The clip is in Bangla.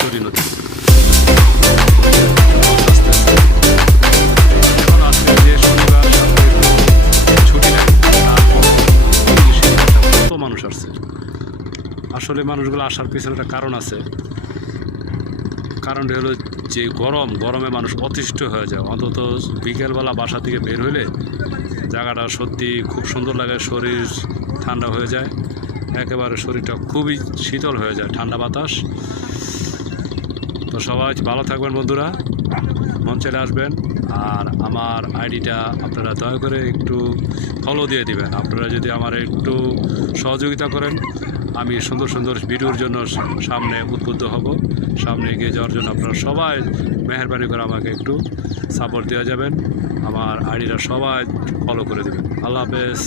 ঈশ্বরী নদী। কত মানুষ আসছে, আসলে মানুষগুলো আসার পিছনে একটা কারণ আছে। কারণটি হলো যে গরমে মানুষ অতিষ্ঠ হয়ে যায়। অন্তত বিকেলবেলা বাসা থেকে বের হইলে জায়গাটা সত্যি খুব সুন্দর লাগে, শরীর ঠান্ডা হয়ে যায়, একেবারে শরীরটা খুবই শীতল হয়ে যায়, ঠান্ডা বাতাস। তো সবাই ভালো থাকবেন বন্ধুরা, মন চাইলে আসবেন। আর আমার আইডিটা আপনারা দয়া করে একটু ফলো দিয়ে দিবেন। আপনারা যদি আমার একটু সহযোগিতা করেন, আমি সুন্দর সুন্দর ভিডিওর জন্য সামনে উদ্বুদ্ধ হব। সামনে এগিয়ে যাওয়ার জন্য আপনারা সবাই মেহরবানি করে আমাকে একটু সাপোর্ট দেওয়া যাবেন। আমার আইডিটা সবাই ফলো করে দেবেন। আল্লাহ হাফেজ।